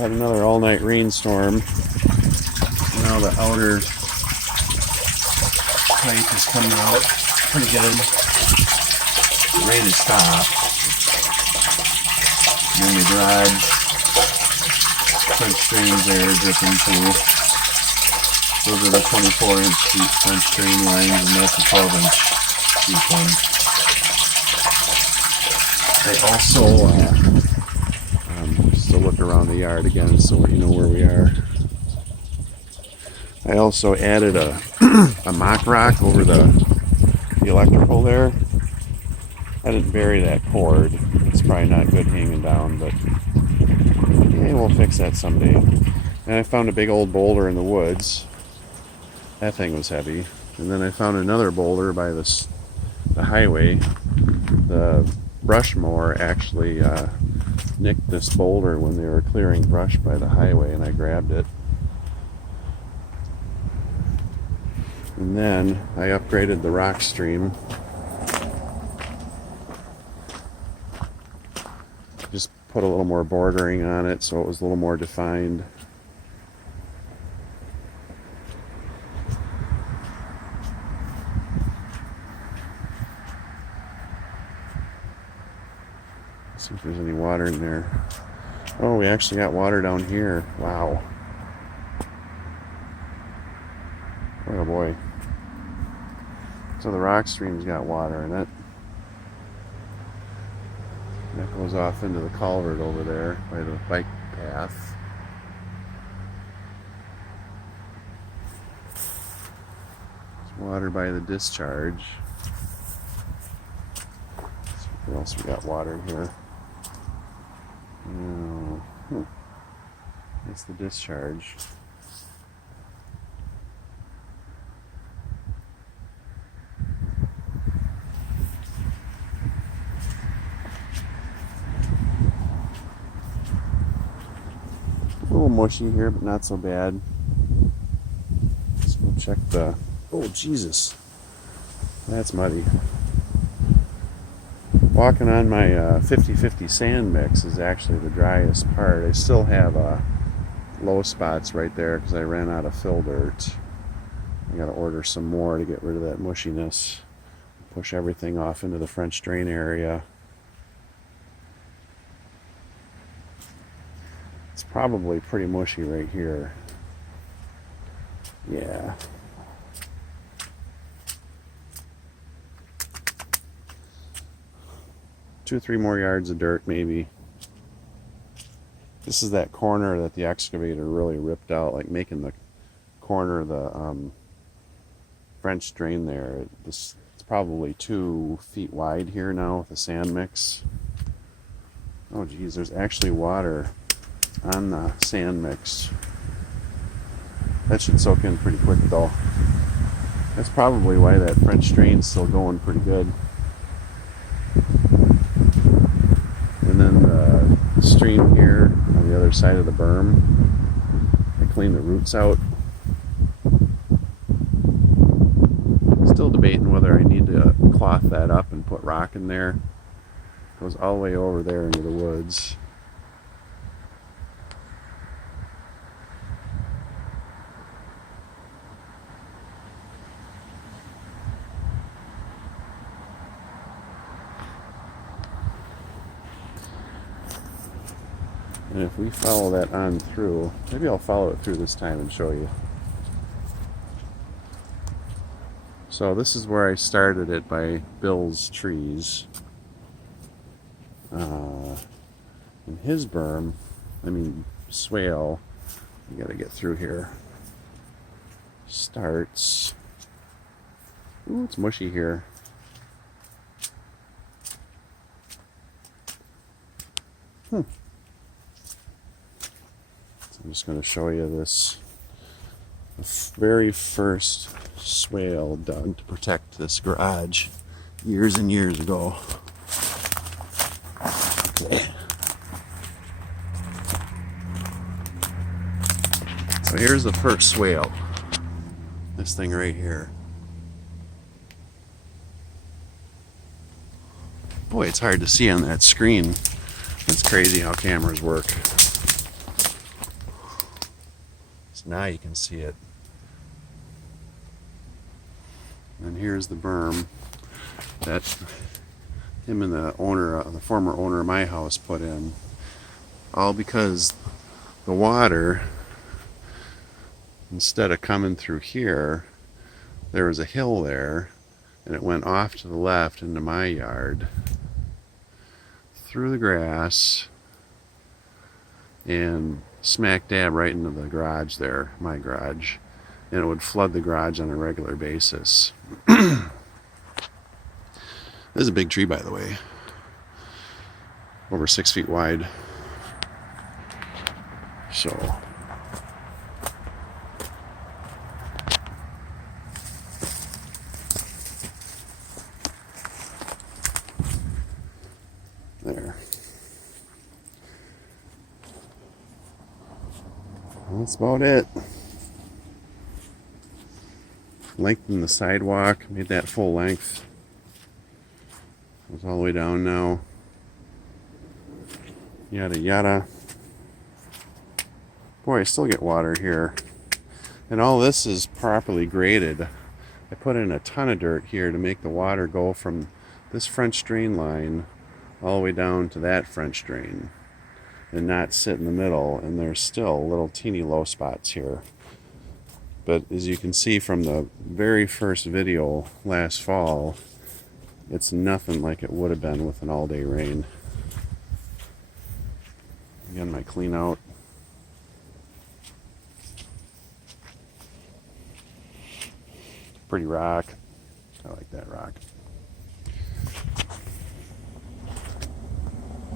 had another all-night rainstorm. Now the outer pipe is coming out pretty good. The rain has stopped. And then the garage French drains there dripping too. Those are the 24-inch deep French drain lines, and that's a 12-inch deep one. I also still look around the yard again so you know where we are. I also added a mock rock over the electrical there. I didn't bury that cord. It's probably not good hanging down, but yeah, we'll fix that someday. And I found a big old boulder in the woods. That thing was heavy. And then I found another boulder by the highway. The brush mower actually nicked this boulder when they were clearing brush by the highway, and I grabbed it. And then I upgraded the rock stream. Just put a little more bordering on it so it was a little more defined. See if there's any water in there. Oh, we actually got water down here. Wow. Oh boy. So the rock stream's got water in it. That goes off into the culvert over there by the bike path. There's water by the discharge. Let's see what else we got water in here. That's the discharge. A little mushy here, but not so bad. Let's go check the... Oh, Jesus. That's muddy. Walking on my 50-50 sand mix is actually the driest part. I still have low spots right there because I ran out of fill dirt. I got to order some more to get rid of that mushiness. Push everything off into the French drain area. It's probably pretty mushy right here. Yeah. Two or three more yards of dirt maybe. This is that corner that the excavator really ripped out, like making the corner of the French drain there. It's probably 2 feet wide here now with the sand mix. Oh geez, there's actually water on the sand mix. That should soak in pretty quick though. That's probably why that French drain's still going pretty good. And then the stream here on the other side of the berm, I cleaned the roots out. Still debating whether I need to cloth that up and put rock in there. It goes all the way over there into the woods. And if we follow that on through, maybe I'll follow it through this time and show you. So this is where I started it by Bill's trees. In his berm, swale, you gotta get through here. Starts. Ooh, it's mushy here. I'm just going to show you this. The very first swale dug to protect this garage years and years ago. Okay. So here's the first swale. This thing right here. Boy, it's hard to see on that screen. It's crazy how cameras work. So now you can see it. And here's the berm that him and the owner, the former owner of my house, put in. All because the water, instead of coming through here, there was a hill there, and it went off to the left into my yard, through the grass, and smack dab right into the garage there, my garage, and it would flood the garage on a regular basis. This is a big tree, by the way, over 6 feet wide. So there. That's about it. Lengthened the sidewalk, made that full length. It's all the way down now. Yada yada. Boy, I still get water here. And all this is properly graded. I put in a ton of dirt here to make the water go from this French drain line all the way down to that French drain and not sit in the middle. And there's still little teeny low spots here. But as you can see from the very first video last fall, it's nothing like it would have been with an all-day rain. Again, my clean out. Pretty rock. I like that rock.